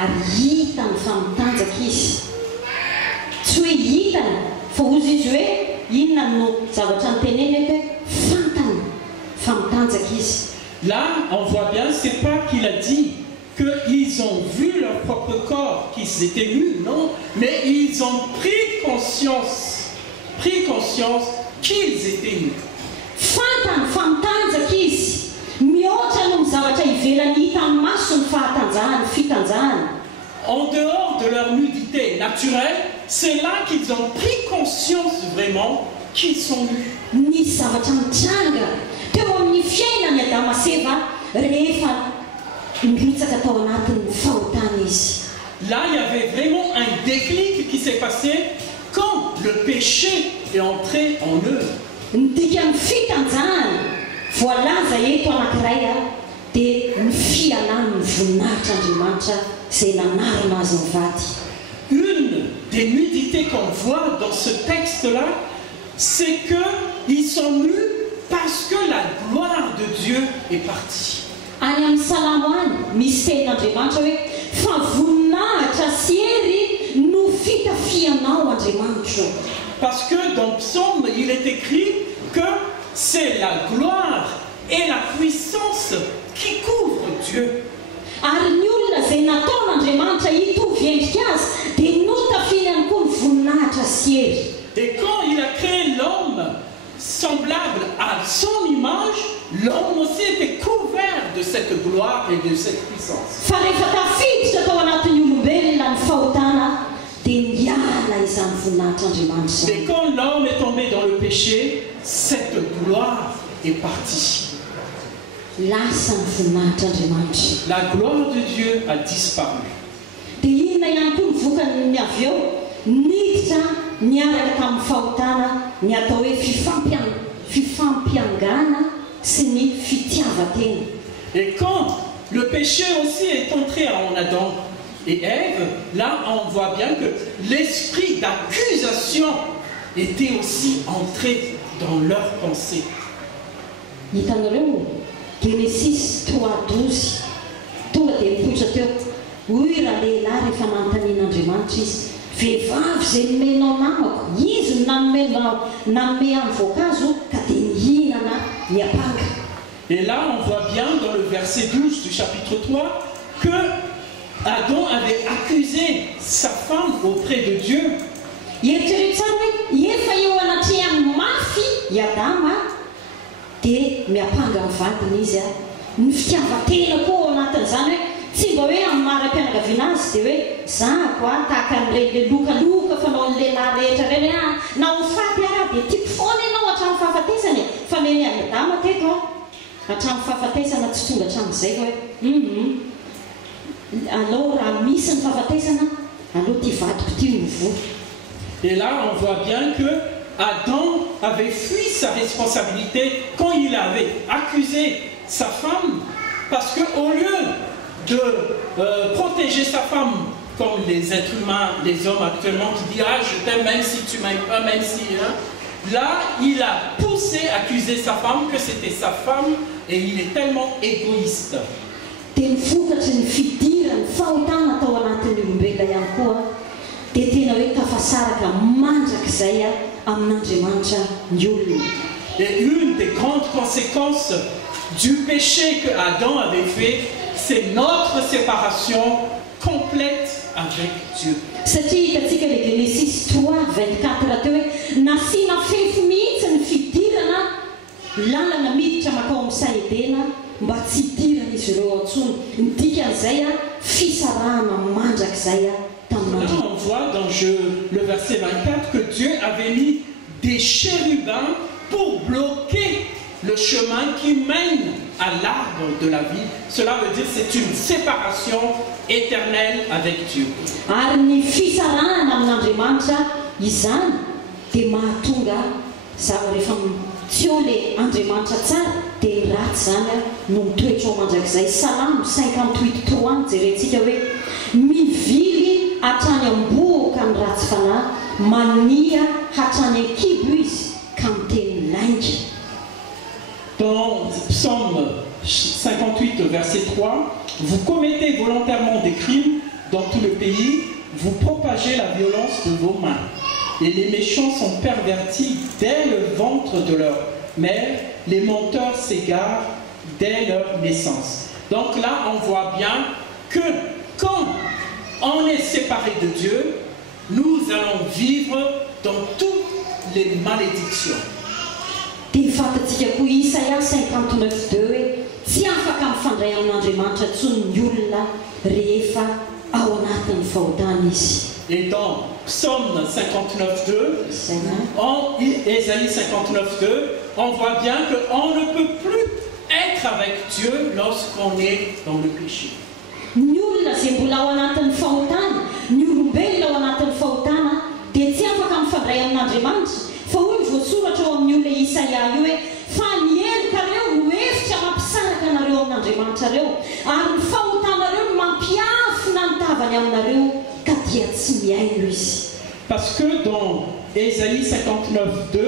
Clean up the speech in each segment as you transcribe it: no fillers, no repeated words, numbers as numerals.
ary hitany famitanjaka izy tsy hoe hitany fa ozy izy hoe inona no zavatra nyteneny hoe fantany famitanjaka izy. Là, on voit bien, c'est pas qu'il a dit qu'ils ont vu leur propre corps, qu'ils étaient nus, non, mais ils ont pris conscience qu'ils étaient nus. Fantany famitanjaka izy mihoatra no zavatra ivelany hita amin'ny maso ny fahatanjahany fitanjahany. En dehors de leur nudité naturelle, c'est là qu'ils ont pris conscience vraiment qu'ils sont nus. Nisy zavatra mitranga teo amin'ny fiainany Adama Seva rehefa niritsaka tao anatin'ny fahotana izy. Là, il y avait vraiment un déclic qui s'est passé quand le péché est entré en eux. Ny dikan'ny fitanjahany voalaza eto anankiray dia ny fialany ny voninahitran'Andriamanitra izay nanarina azy mivady. Une des nudités qu'on voit dans ce texte-là, c'est qu'ils sont nus parce que la gloire de Dieu est partie. Any amin'ny Salamo any misy tenin'Andriamanitra hoe fa voninahitra sy hery no fitafianao Andriamanitra. Parce que dans Psaume, il est écrit que c'est la gloire et la puissance qui couvrent Dieu. Ary ny olona izay nataon'Andriamanitra hitovy endrika azy dia notafiny ihany koa ny voninahitra sy hery. Et quand il a créé l'homme semblable à son image, l'homme aussi était couvert de cette gloire et de cette puissance. Fa rehefa tafiditra tao anatin'ny olombelona ny fahotana dia niala izany voninahitran'Andriamanitra. Et quand l'homme est tombé dans le péché, cette gloire est partie. Lasa ny voninahitran'Andriamanitra. La gloire de Dieu a disparu. Dia inona ihany koa ny vokany avy eo niditra niaraka tamin'ny fahotana ny atao hoe fifampiangana sy ny fitiavan-tena. Et quand le péché aussi est entré en Adam et Ève, là on voit bien que l'esprit d'accusation était aussi entré dans leurs pensées. Hitanareo Genesis 3:12 tonga dia mipoitra teo hoy raha lehilahy rehefa manontanian'Andriamanitra izy vehivavy izay nomenao namako izy no nanome amin'ny voankazo ka dia nihinana niapanga. Et là on voit bien dans le verset 12 du chapitre 3 que Adam avait accusé sa femme auprès de Dieu. Eritrereto tsara hoe efa eo anatrehany mafy i Adama dia miapanga amin'ny vadiny izy ny fitiavan-tena koa ao anatin'izany hoe tsy mba hoe amin'ny maram-pianakaviana azy dia hoe zako tahaka amin'ireny lokaloka fanao ny lehilahy rehetra ireny na ho faty dia tiako foana ianao hatramin'ny fahafatesany fa neny any Adama teto hatramin'ny fahafatesana tsy tonga hatramin'izay fa hoe alao raha misy ny fahafatesana alao ty vadiko ty mivoa. Et là on voit bien que Adam avait fui sa responsabilité quand il avait accusé sa femme, parce qu'au lieu de protéger sa femme comme les êtres humains, les hommes actuellement qui disent « Ah, je t'aime même si tu m'aimes pas, même si... Hein. » Là, il a poussé, accusé sa femme que c'était sa femme et il est tellement égoïste. Dia nivokatry ny fidirany fahotana tao anatin'ny olombelona ihany koa dia tena hoe tafasaraka mandrakizay amin'Andriamanitra ny olona. Et une des grandes conséquences du péché que Adam avait fait, c'est notre séparation complète avec Dieu. Satria hitantsika le Genesis 3:24 teo hoe nasiana fefy mihitsy ny fidirana lalana miditra makao amin'ny saedena mba tsy hidirana izy ireo antsony. Ny dikan'izay fisarahana mandrakizay tamin'Andriamanitra. Là, on voit dans le verset 24 que Dieu avait mis des chérubins pour bloquer le chemin qui mène à l'arbre de la vie. Cela veut dire que c'est une séparation éternelle avec Dieu. Ary ny fisarahana amin'Andriamanitra izany dia mahatonga rehefa tsy eo le Andriamanitra tsara dia ratsy zany no mitoetra ao mandrakizay. Salamo 58:3 jerentsika hoe mivily hatrany amboka ny ratsy fanahy mania hatrany ankibo izy ka miteny lainga. Dans Psaume 58, verset 3, vous commettez volontairement des crimes, dans tout le pays, vous propagez la violence de vos mains. Et les méchants sont pervertis dès le ventre de leur mère. Les menteurs s'égarent dès leur naissance. Donc là, on voit bien que quand on est séparé de Dieu, nous allons vivre dans toutes les malédictions. Dia fantatsika koa Isaia 59:2 hoe tsy afaka mifandray amin'Andriamanitra tsony ny olona rehefa ao anatin'ny fahotana izy. Et dans Psaume 59:2, en Ésaïe 59:2, on voit bien qu'on ne peut plus être avec Dieu lorsqu'on est dans le péché. Ny olona izay mbola ao anatin'ny fahotana, ny olombelona ao anatin'ny fahotana dia tsy afaka mifandray amin'Andriamanitra. Fa hoy ny voasoratra ao amin'ny olona Isaia io hoe fa ny helikareo no hevitra mampisaraka anareo amin'Andriamanitra reo ary ny fahotanareo no mampiafina ny tavany aminareo ka dia tsy miaino izy. Parce que dans Ésaïe 59:2,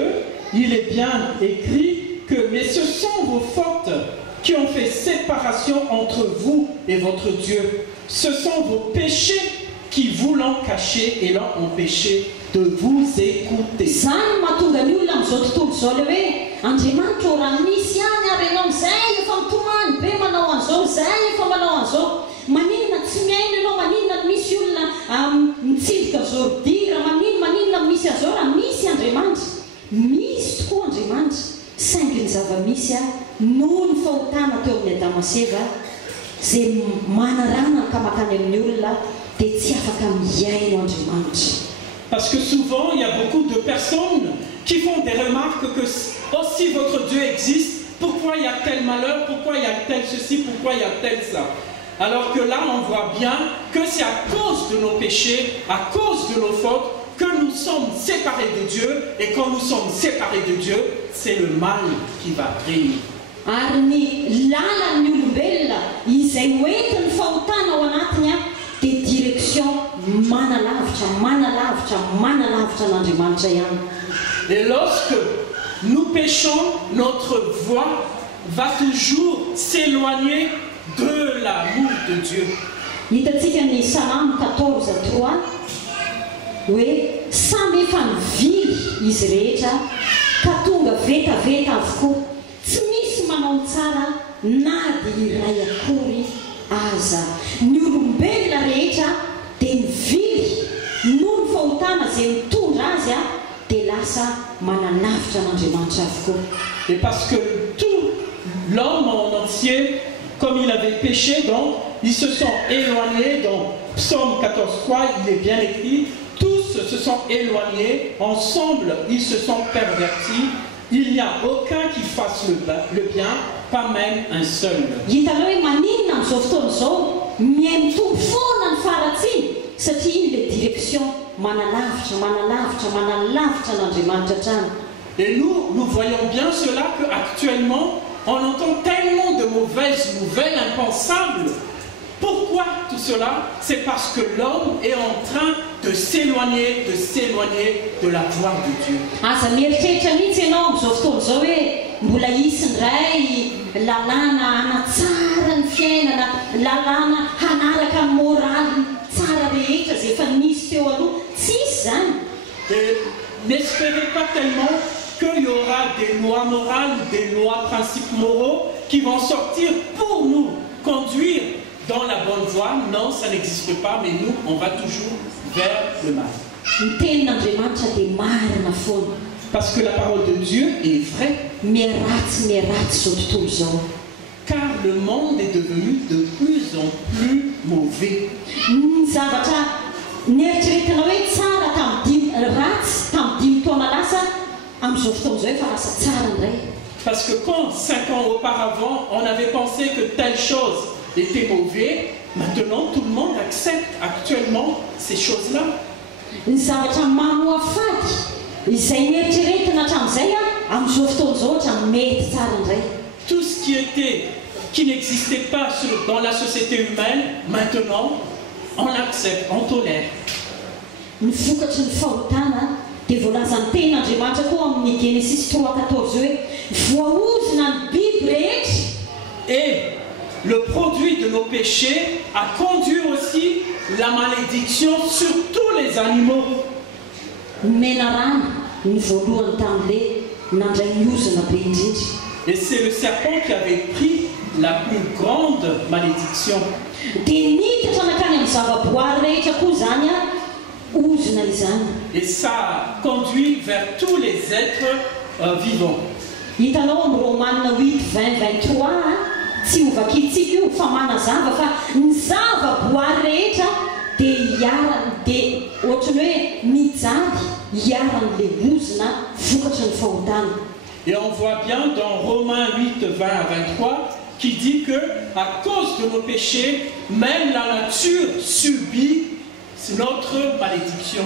il est bien écrit que mais ce sont vos fautes qui ont fait séparation entre vous et votre Dieu. Ce sont vos péchés qui vous l'ont caché et l'ont empêché de vous écouter. Zany mahatonga ny olona amin'izao tontolo izao le hoe Andriamanitra o raha misy ihany ary ianao izay efa mitomany be manao an'izao, izay efa manao an'izao. Maninona tsy miaino ianao, maninona misy olona mitsidika zordira, maninona misy azao raha misy Andriamanitra. Misy tokoa Andriamanitra, saingy ny zava-misy noho ny fahotana teo amin'ny Adama sy Eva izay manarana ka makany amin'ny olona dia tsy afaka miaino Andriamanitra. Parce que souvent, il y a beaucoup de personnes qui font des remarques que si votre Dieu existe, pourquoi il y a tel malheur, pourquoi il y a tel ceci, pourquoi il y a tel ça. Alors que là, on voit bien que c'est à cause de nos péchés, à cause de nos fautes, que nous sommes séparés de Dieu. Et quand nous sommes séparés de Dieu, c'est le mal qui va régner. Ary ny lalan'ny olombelona izay hoentiny fahotana ao anatiny dia direction manalavitra n'Andriamanitra ihany. Et lorsque nous péchons, notre voix va toujours s'éloigner de l'amour de Dieu. Hitantsika ny Salamo 14:3 hoe samy efa nivily izy rehetra ka tonga vetaveta avokoa, tsy misy manao tsara na dia iray akory aza. Ny olombelona rehetra dia nivily noho ny fahotana izay mitondra azy dia lasa manalavitra n'Andriamanitra avokoa. Et parce que tout l'homme en entier, comme il avait péché, donc ils se sont éloignés. Dans Psaume 14:3, il est bien écrit, tous se sont éloignés, ensemble ils se sont pervertis. Il n'y a aucun qui fasse le bien, pas même un seul. Hitanao hoe maninona amin'izao fotoana izao mihaino mitombo foana ny faratsiny satria iny le direction manalavitra n'Andriamanitra hatrany. Et nous voyons bien cela qu'actuellement, on entend tellement de mauvaises nouvelles impensables. Pourquoi tout cela? C'est parce que l'homme est en train de s'éloigner de la voix de Dieu. Aza mieritreritra mihitsy ianao amin'izao fotoana izao hoe mbola hisy ndray lalàna hanatsara ny fiainana, lalàna hanaraka ny moraly tsara rehetra izay efa nisy teo aloha. Tsisy zany. Et n'espérez pas tellement qu'il y aura des lois morales, des lois, principes moraux qui vont sortir pour nous conduire dans la bonne voie. Non, ça n'existe pas, mais nous, on va toujours vers le mal. Ny tenin'Andriamanitra dia marina foana. Parce que la parole de Dieu est vraie. Miaratsy izao tontolo izao. Car le monde est devenu de plus en plus mauvais. Ny zavatra nieritreretina hoe tsara tamin'ny ratsy tamin'ny 10 taona lasa, amin'izao fotoana izao efa lasa tsara indray. Parce que quand 5 ans auparavant, on avait pensé que telle chose était mauvais, maintenant tout le monde accepte actuellement ces choses-là. Ny zavatra mamoafady izay nieritreretina hatramin'izay amin'izao fotoana izao ohatra mety tsara indray. Tout ce qui n'existait pas dans la société humaine, maintenant on accepte, on tolère. Ny vokatry ny fahotana dia voalazan'ny tenin'Andriamanitra koa amin'ny Genesis 3:14 hoe voahodina ny biby rehetra. Et le produit de nos péchés a conduit aussi la malédiction sur tous les animaux. Et c'est le serpent qui avait pris la plus grande malédiction. Et ça conduit vers tous les êtres vivants. Tsy ovakitsika io fa manazava fa ny zava-boary rehetra dia ohatrany hoe mijady hiaran'le ozina vokatry ny fahotana. Et on voit bien dans Romains 8, 20 à 23 qui dit que à cause de nos péchés, même la nature subit notre malédiction.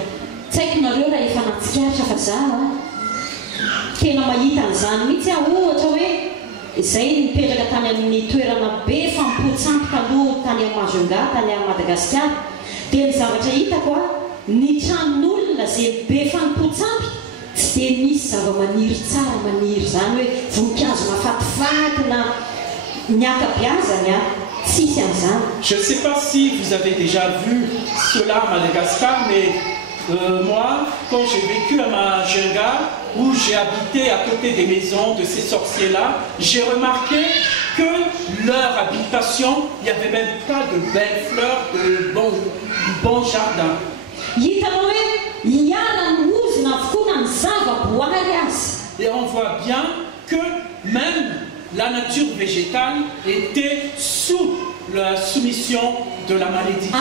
Tsy haiko nareo raha efa natsikaritra fa zaho tena mahita an'izany mihitsy ohatra hoe izay nipetraka tany amin'ny toerana be fampotsampika aloha tany a Majunga, tany a Madagasikara, dia ny zavatra hitako ny tranon'olona izay be fampotsampy tsy dia misy zava-maniry tsara maniry zany hoe voninkazo mafatifaty na ny akabiazany tsisy an'izany. Je ne sais pas si vous avez déjà vu cela à Madagascar, mais moi, quand j'ai vécu à Majunga, où j'ai habité à côté des maisons de ces sorciers-là, j'ai remarqué que leur habitation, il n'y avait même pas de belles fleurs, de bons jardins. Et on voit bien que même la nature végétale était sous la soumission de la malédiction.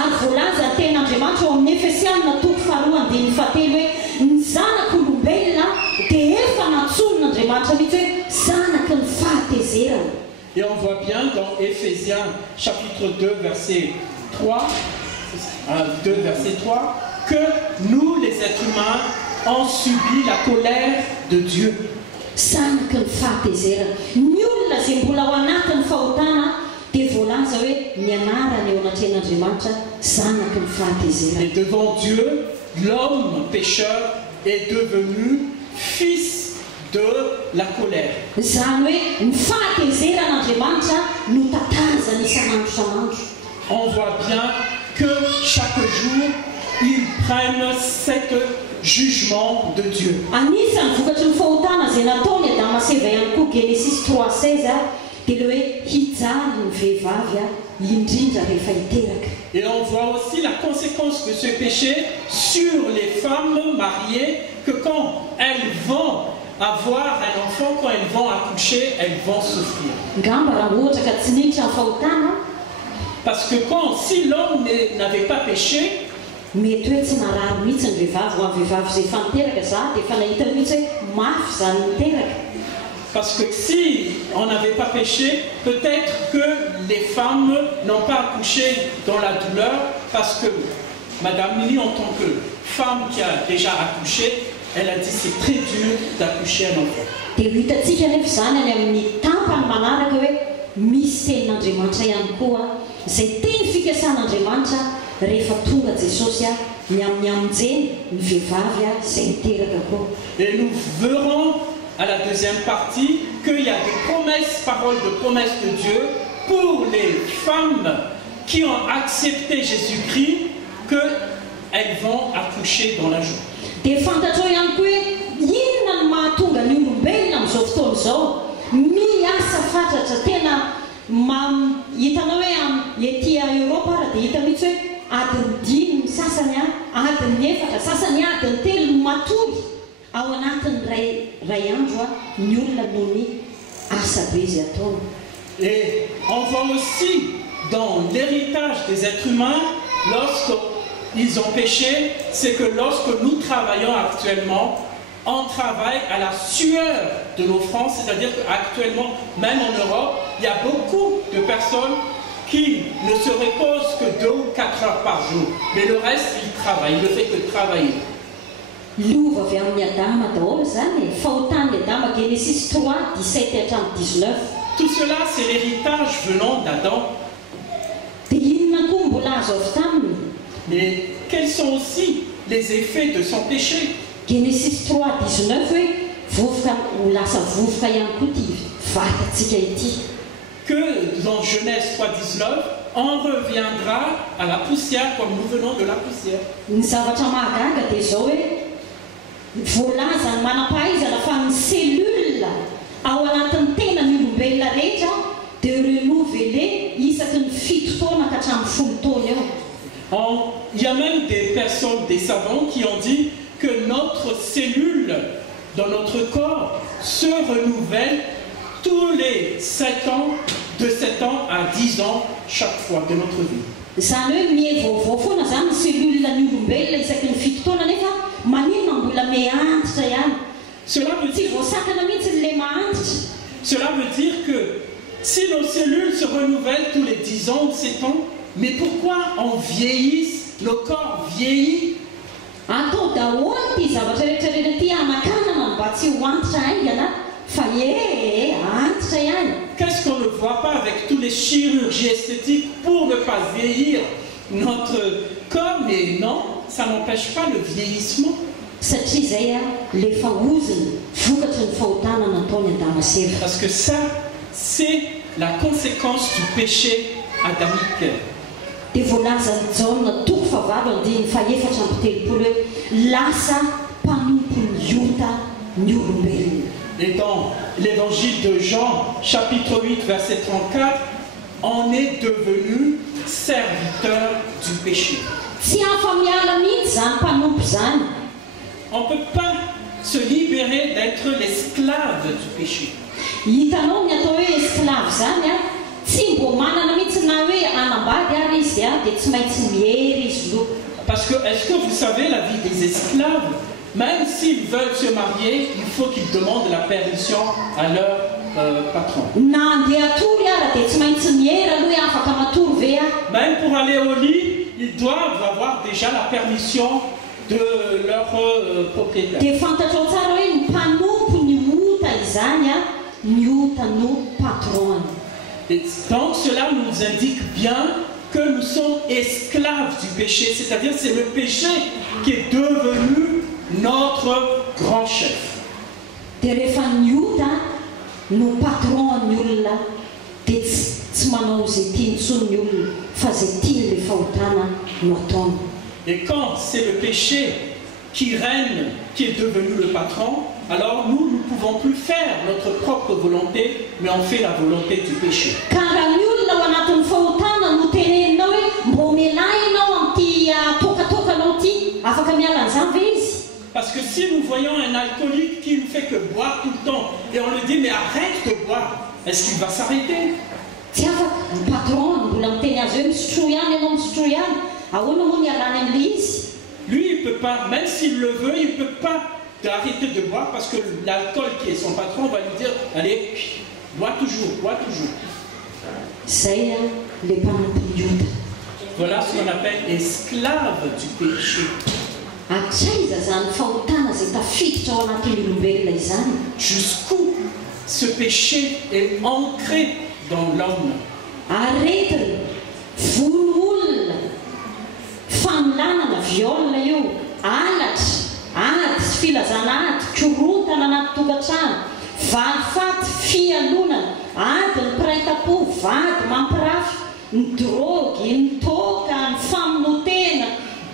Et on voit bien dans Éphésiens chapitre 2 verset 3, que nous les êtres humains avons subi la colère de Dieu. Et devant Dieu, l'homme pécheur est devenu fils de la colère. On voit bien que chaque jour, ils prennent cet jugement de Dieu. Et on voit aussi la conséquence de ce péché sur les femmes mariées, que quand elles vont avoir un enfant, quand elles vont accoucher, elles vont souffrir. Parce que si l'homme n'avait pas péché, parce que si on n'avait pas péché, peut-être que les femmes n'ont pas accouché dans la douleur, parce que Madame Lily, en tant que femme qui a déjà accouché, elle a dit c'est très dur d'accoucher un enfant. Et nous verrons à la deuxième partie qu'il y a des promesses, paroles de promesses de Dieu pour les femmes qui ont accepté Jésus-Christ, qu'elles vont accoucher dans la joie. Et on voit aussi dans l'héritage des êtres humains, lorsqu'ils ont péché, c'est que lorsque nous travaillons actuellement, on travaille à la sueur de nos fronts, c'est-à-dire qu'actuellement, même en Europe, il y a beaucoup de personnes qui ne se reposent que 2 ou 4 heures par jour, mais le reste, ils travaillent, il ne fait que travailler. Tout cela, c'est l'héritage venant d'Adam. Mais quels sont aussi les effets de son péché? Genesis 3:19 que dans Genèse 3:19, on reviendra à la poussière comme nous venons de la poussière. Ny zavatra mahagaga dia zao hoe voalaza ny manam-pahaizana fa ny selula ao anatin'ny tenany olombelona rehetra dia renouvelé isaky ny 7 taona ka hatramin'ny 10 taona eo. Il y a même des personnes, des savants qui ont dit que notre cellule dans notre corps se renouvelle tous les 7 ans, de 7 ans à 10 ans chaque fois de notre vie. Izany hoe mihevaovao foana zany ny selula ny olombelona isaky ny 7 taona nefa maninona mbola miantitra ihany. Tsy voasakana mihitsy le maantitra. Cela veut dire que si nos cellules se renouvellent tous les 10 ans ou 7 ans, mais pourquoi on vieillit, nos corps vieillissent? Atao daholo ty zavatra rehetrarehetra ty anakanana mba tsy ho antitra aingana fa antitra ihany. Qu'est-ce qu'on ne voit pas avec tous les chirurgies esthétiques pour ne pas vieillir notre corps? Mais non, ça n'empêche pas le vieillissement. Satria zay lefa oziny vokatry ny fahotana nataony Adama sy Eva. Parce que ça, c'est la conséquence du péché adamique. Dia voalaza Jaona 2:7-8 hoe lasa mpanompony ota ny olombelona. Et dans l'évangile de Jean, chapitre 8, verset 34, on est devenu serviteur du péché. Tsy afa miala mihitsy zany mpanompo zany. On ne peut pas se libérer d'être l'esclave du péché. Hitanao ny atao hoe esclave zany tsy mbo manana mihitsy na hoe anambady ary izy dia tsy maintsy mihery izy loha. Parce que, est-ce que vous savez la vie des esclaves? Même s'ils veulent se marier, il faut qu'ils demandent la permission à leur patron. Même pour aller au lit, ils doivent avoir déjà la permission de leur propriétaire. Et donc cela nous indique bien que nous sommes esclaves du péché, c'est-à-dire c'est le péché qui est devenu notre grand chef. Et quand c'est le péché qui règne, qui est devenu le patron, alors nous ne pouvons plus faire notre propre volonté, mais on fait la volonté du péché. Parce que si nous voyons un alcoolique qui ne fait que boire tout le temps, et on lui dit mais arrête de boire, est-ce qu'il va s'arrêter? Lui, il ne peut pas, même s'il le veut, il ne peut pas arrêter de boire parce que l'alcool qui est son patron va lui dire allez, bois toujours, bois toujours. Voilà ce qu'on appelle esclave du péché. Jusqu'où ce péché est ancré dans l'homme.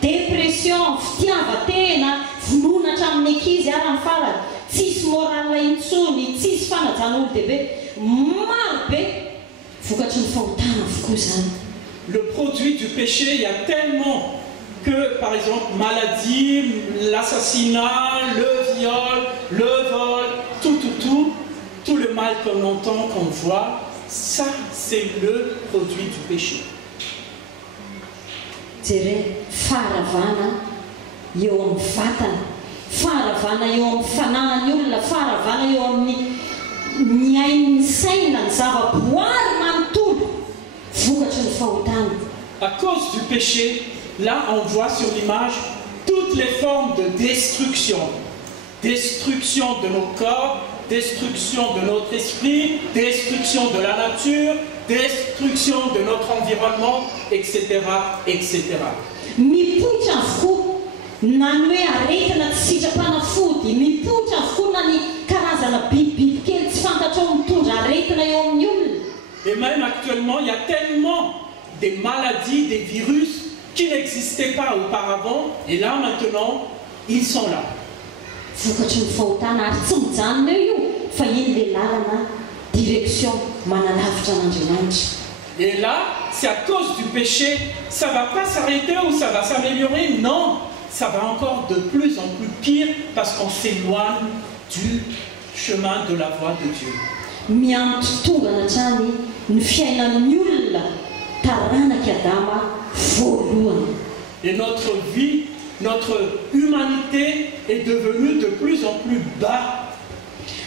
Dépression, fitiavatena, vonoina hatramin'ny ankizy ary amin'ny farany, tsisy moral intsony, tsisy fanajana olo-dehibe, maro be vokatry ny fahotana avokoa zany. Le produit du péché, il y a tellement que, par exemple, maladie, l'assassinat, le viol, le vol, tout le mal qu'on entend, qu'on voit, ça, c'est le produit du péché. Faravana eo amin'ny vatana, faravana eo amin'ny fanahany olona, faravana eo amin'ny ain'ny saina, ny zavaboary manontolo vokatry ny fahotana. À cause du péché, là on voit sur l'image toutes les formes de destruction. Destruction de nos corps, destruction de notre esprit, destruction de la nature, destruction de notre environnement, etc., etc. Mipoitra avokoa na ny hoe aretina tsy sitrapanafody, mipoitra avokoa na ny karazana bibikely tsy fantatrao mitondra aretina eo amin'ny olona. Et même actuellement, il y a tellement des maladies, des virus qui n'existaient pas auparavant, et là maintenant, ils sont là. Vokatry ny fahotana ary tsy mijanona eo io fa iny le lalana direction manalavitra an'Andriamanitra. Et là, c'est à cause du péché, ça ne va pas s'arrêter ou ça va s'améliorer. Non, ça va encore de plus en plus pire parce qu'on s'éloigne du chemin de la voie de Dieu. Miantotongana hatrany ny fiainan'ny olona taranaka Adama voalohany. Et notre vie, notre humanité est devenue de plus en plus bas.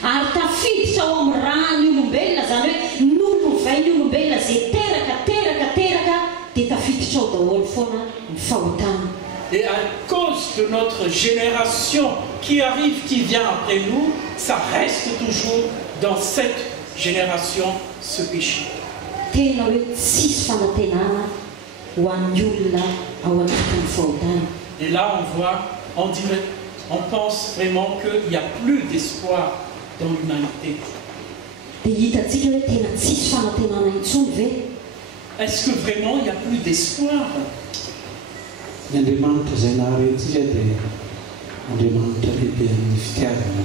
Ary tafiditra ao amin'ny raha ny olombelona zany hoe nolovay ny olombelona zay teraka dia tafiditra ao daholo foana ny fahotana. Et à cause de notre génération qui arrive, qui vient après nous, ça reste toujours dans cette génération ce péché. Tena hoe tsisy fanantenana ho an'ny olona ao anatin'ny fahotana. Et là on voit, on pense vraiment qu'il n'y a plus d'espoir dans l'humanité. Dia hitantsika hoe tena tsisy fanantenana intsony ve? Est-ce que vraiment il n'y a plus d'espoir? L'Andriamanitra zay naharentsika dia Andriamanitra lehibe amin'ny fitiavana.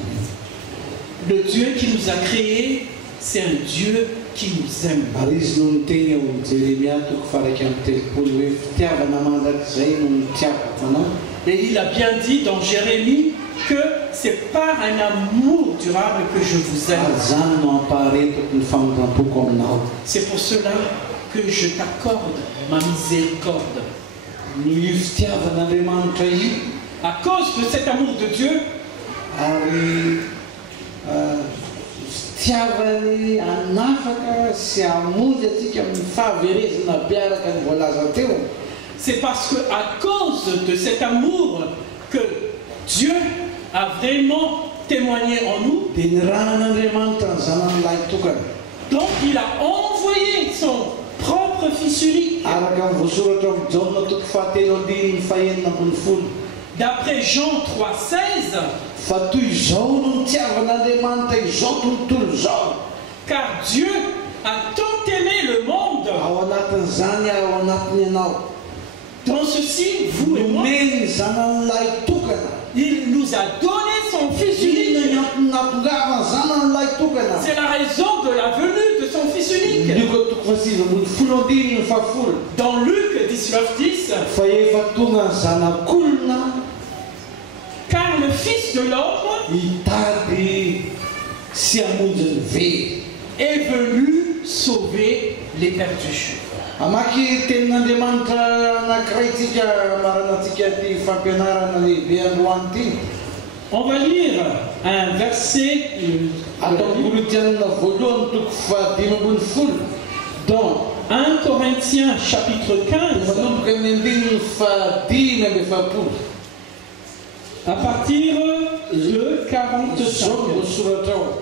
Le Dieu qui nous a créés, c'est un Dieu qui nous aime. Ary izy no niteny ao amin'ny Jérémia toko faraiky amin'ny telopolo hoe fitiavana mandrakizay no nitiavako anao. Et il a bien dit dans Jérémie que c'est par un amour durable que je vous aime. Ary zany no ampaharetoko ny famontam-poko aminao. C'est pour cela que je t'accorde ma miséricorde. No io fitiavan'Andriamanitra io, À cause de cet amour de Dieu, ary fitiavany anafaka sy hamonjy atsika amin'ny fahaverezana mpiaraka ny voalaza teo. c'est parce que à cause de cet amour que Dieu a vraiment témoigné en nous. Dia niranan'Andriamanitra ny zanan'ilay tokana. Donc il a envoyé son propre Fils unique. Araka ny voasoratra amin'ny Jaona toko fahatelo andiny fahenina ambin'ny folo. D'après Jean 3,16, Fa toy izao no nitiavan'Andriamanitra izao tontolo izao. car Dieu a tant aimé le monde. Ao anatin'izany ao anatiny ianao. Dans ceci, vous et moi, Nomeny zanan'ilay tokana. il nous a donné son Fils Inona unique. ny nampongavany zanan'ilay tokana. C'est la raison de la venue de son Fils unique. Luka toko fasivy ambin'ny folo andiny ny fahafolo. Dans Luc 19,10, Fa efa tonga ny zanak'olona car le Fils de l'homme hitady sy hamonjy ny very. est venu sauver les perdus. Amaky tenin'Andriamanitra anankiray tsika maranatsika ty fampianarana lehibe androany ty. On va lire un verset Atao Korinthiana voalohany toko fahadimy ambin'ny folo. dans 1 Corinthiens chapitre 15, Manomboka amin'ny andininy fahadimy amby efapolo. à partir le Zao 45. no voasoratra ao.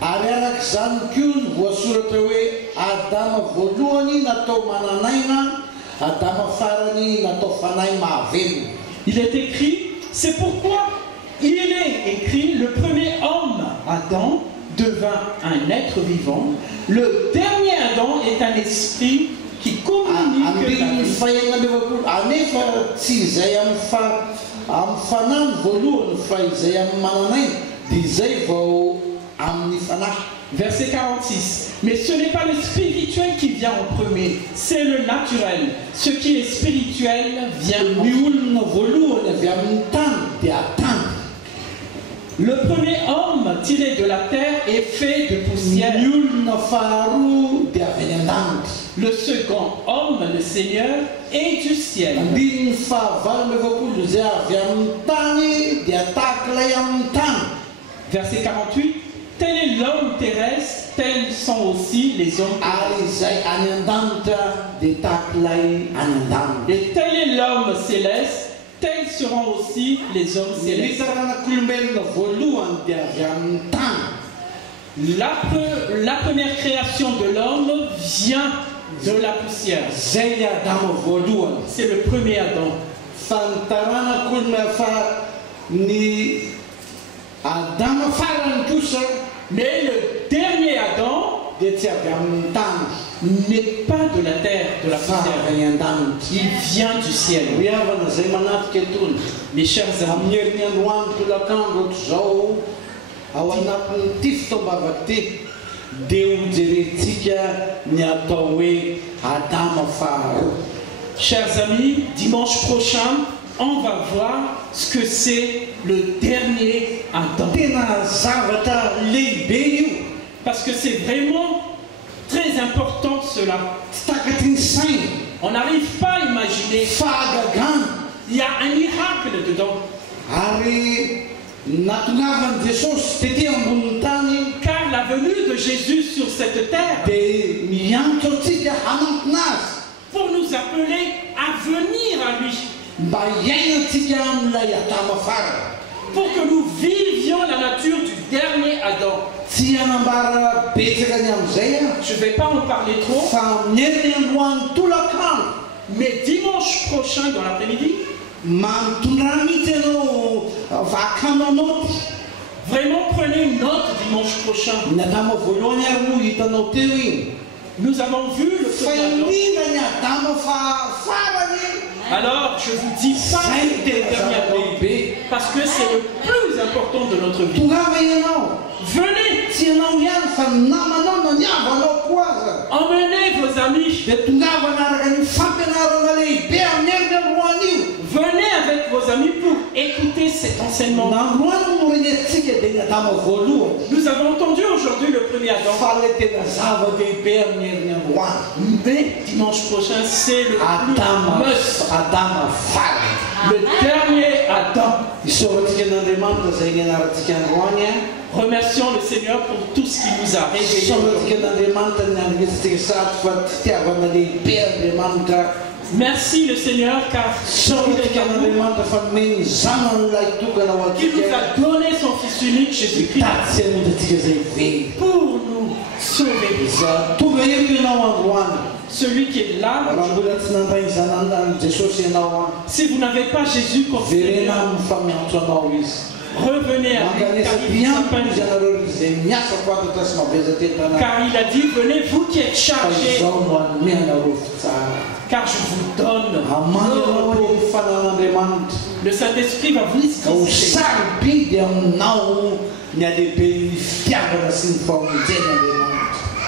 Ary arak'izany koa no voasoratra hoe Adama voalohany natao mananaina, Adama farany natao fanahy mahavelona. Il est écrit, c'est pourquoi il est écrit, le premier homme, Adam, devint un être vivant. Le dernier Adam est un esprit qui communique la Andininy vie. fahenina amby efapolo. Anefa tsy izay amin'ny fanahy voalohany fa izay amin'ny mananaina, dia izay vao amin'ny fanahy. Verset 46. Mais ce n'est pas le spirituel qui vient en premier, c'est le naturel. Ce qui est spirituel vient en Ny olona voalohany avy amin'ny tany dia tany. Le premier homme tiré de la terre est fait de poussière. Ny olona faharoa dia avy any an-danitra. Le second homme, le Seigneur, est du ciel. Andininy fahavalo amby efapolo izay avy amin'ny tany dia tahak'ilay amin'ny tany. Verset 48. Tel est l'homme terrestre, tels sont aussi les hommes terrestres. Ary izay any an-danitra dia tahak'ilay any an-danitra. Et tel est l'homme céleste, tels seront aussi les hommes Ny célestes. taranak'olombelona voalohany dia avy amin'ny tany. La première création de l'homme vient de la poussière. Zay ny Adama voalohany. C'est le premier Adam. Fa ny taranak'olona fa ny Adama farany kosa Mais le dernier Adam dia tsy avy amin'ny tany. n'est pas de la terre, de la poussière. Il vient du ciel. Mes chers amis, chers amis, dimanche prochain, on va voir ce que c'est le dernier Adam. Parce que c'est vraiment très important cela. On n'arrive pas à imaginer. Il y a un miracle dedans. Car la venue de Jésus sur cette terre pour nous appeler à venir à lui. Pour que nous vivions la nature du dernier Adam. Je ne vais pas en parler trop. Mais dimanche prochain dans l'après-midi, vraiment prenez note dimanche prochain. Nous avons vu le premier Adam. Alors je vous dis pas le dernier Adam, parce que c'est le plus important de notre vie. Venez. Emmenez vos amis. Venez avec vos amis pour écouter cet enseignement. Nous avons entendu aujourd'hui le premier Adam. Mais dimanche prochain, c'est le dernier Adam. Remercions le Seigneur pour tout ce qu'il nous a révélé. Merci le Seigneur car il nous a donné son Fils unique Jésus-Christ pour nous sauver. Celui qui est là, si vous n'avez pas Jésus comme Seigneur, revenez à lui, car il a dit, venez vous qui êtes chargés, car je vous donne le repos. Le Saint-Esprit va vous visiter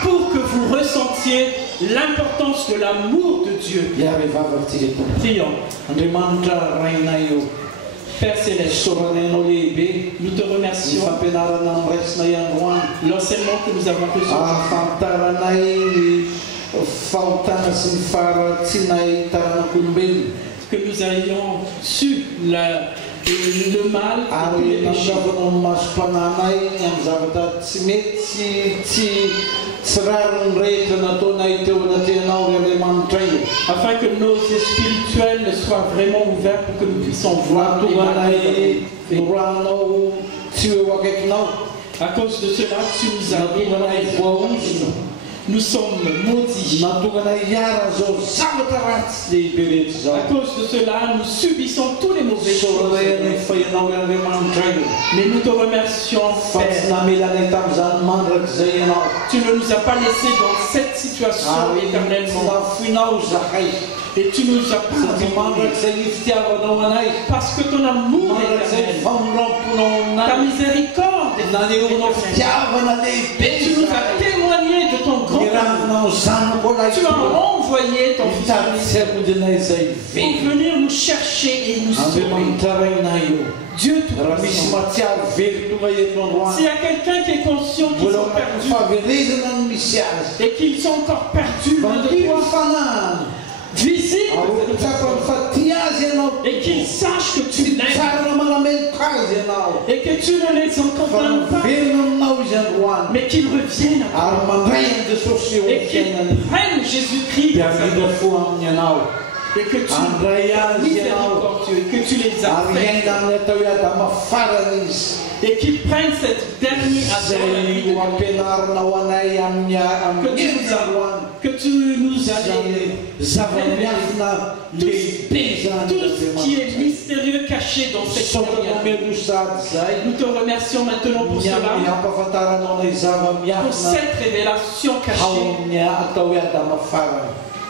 pour que vous ressentiez l'importance de l'amour de Dieu. Prions. Père Céleste, nous te remercions l'enseignement que nous avons reçu. Que nous ayons su le mal et le péché. Afin que nos yeux spirituels soient vraiment ouverts pour que nous puissions voir les mal. À cause de cela, tu nous as donné. Nous sommes maudits. À cause de cela, nous subissons tous les mauvais choses. Mais nous te remercions, Père. Tu ne nous as pas laissés dans cette situation éternellement. Et tu nous as pardonné. Parce que ton amour est éternel. Ta miséricorde est éternelle. Et tu nous as témoigné de ton grand amour. Tu as envoyé ton Fils pour venir nous chercher et nous sauver. Dieu te remercie. S'il y a quelqu'un qui est conscient qu'ils sont perdus et qu'ils sont encore perdus loin de toi, visite et qu'ils sachent que tu l'aimes et que tu ne les condamnes pas, mais qu'ils reviennent à toi et qu'ils prennent Jésus-Christ et que tu miséricordieux, que tu les affectes et qu'ils prennent cette dernière que tu nous as tout ce qui est mystérieux caché caché dans cette période. Nous te remercions maintenant pour cela, pour cette révélation cachée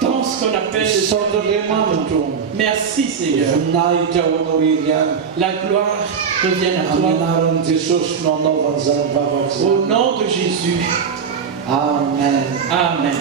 dans ce qu'on appelle le merci Seigneur. La gloire revient à toi. Au nom de Jésus. Amen. Amen.